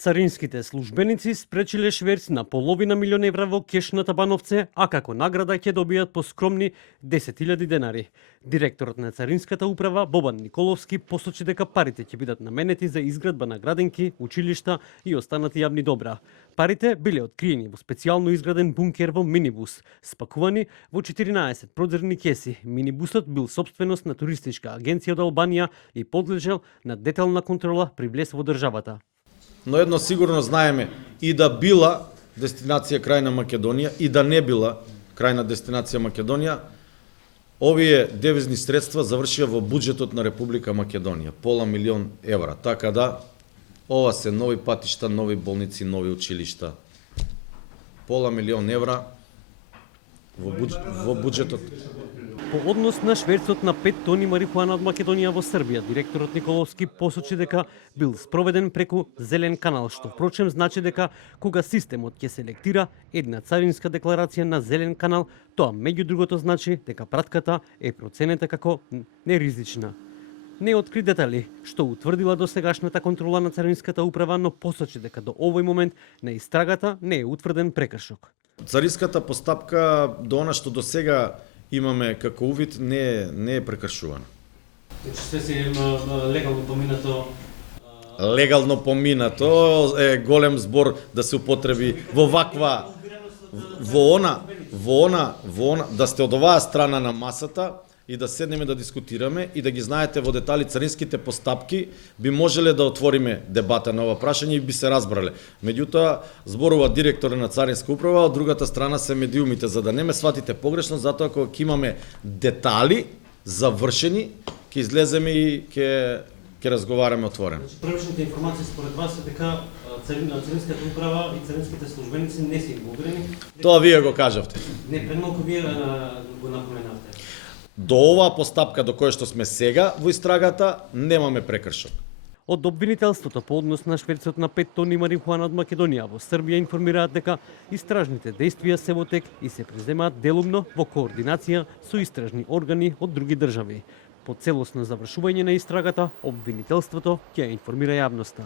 Царинските службеници спречиле шверц на половина милион евра во кеш на Табановце, а како награда ќе добијат по скромни 10.000 денари. Директорот на Царинската управа Бобан Николовски посочи дека парите ќе бидат наменети за изградба на градинки, училишта и останати јавни добра. Парите биле откриени во специјално изграден бункер во минибус, спакувани во 14 прозрени кеси. Минибусот бил собственост на туристичка агенција од Албанија и подлежал на детална контрола при влез во државата. Но едно сигурно знаеме, и да била дестинација крајна Македонија, и да не била крајна дестинација Македонија, овие девизни средства завршија во буџетот на Република Македонија, пола милион евра. Така да, ова се нови патишта, нови болници, нови училишта. Пола милион евра во буџетот. По однос на шверцот на 5 тони марихуана од Македонија во Србија, директорот Николовски посочи дека бил спроведен преку зелен канал, што впрочем значи дека кога системот ќе селектира една царинска декларација на зелен канал, тоа меѓу другото значи дека пратката е проценета како неризична. Не откри детали што утврдила досегашната контрола на Царинската управа, но посочи дека до овој момент на истрагата не е утврден прекршок. Царинската постапка до она што до сега имаме како увид не е прекршувано. Значи се легално поминато. Легално поминато е голем збор да се употреби во ваква во она да сте од оваа страна на масата и да седнеме да дискутираме и да ги знаете во детали царинските постапки, би можеле да отвориме дебата на ова прашање и би се разбрале. Меѓутоа, зборува директор на Царинска управа, од другата страна се медиумите, за да не ме сватите погрешно, затоа кога ќе имаме детали завршени, ќе излеземе и ќе разговараме отворено. Првичните информации според вас е дека Царинската управа и царинските службеници не се инволвирани. Тоа вие го кажавте. Не, пред малку вие го напоменавте. До оваа постапка до која што сме сега во истрагата, немаме прекршок. Од обвинителството по однос на шверцот на 5 тони марихуана од Македонија во Србија информираат дека истражните действија се во тек и се преземаат делумно во координација со истражни органи од други држави. По целосно завршување на истрагата, обвинителството ќе информира јавноста.